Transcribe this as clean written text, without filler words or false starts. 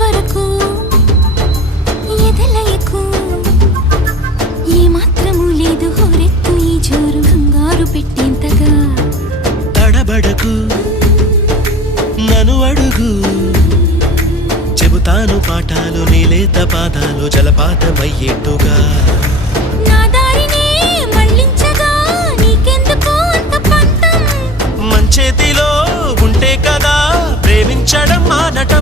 వరకు ఎదలయకు ఏ మాత్రము లేదు హోరెత్తు ఈ జోరు కంగారు పెట్టేంతగా తడబడకు నన్ను అడుగు చెబుతాను పాఠాలు నీలేత పాదాలు జలపాతమయ్యేట్టుగా నా దారినే మళ్ళించగా నీకెందుకు అంత పంతం మంచేతిలో ఉంటే కదా ప్రేమించడం మానటం